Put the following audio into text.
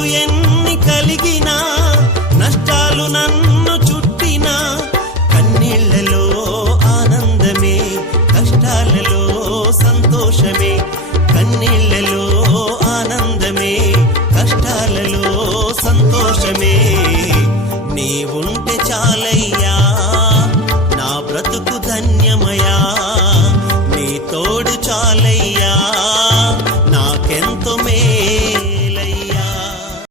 కష్టాలు ఎన్ని కలిగినా, నష్టాలు నన్ను చుట్టినా, కన్నీళ్లలో ఆనందమే, కష్టాలలో సంతోషమే. కన్నీళ్లలో ఆనందమే, కష్టాలలో సంతోషమే. నీవుంటే చాలయ్యా, నా బ్రతుకు ధన్యమయా.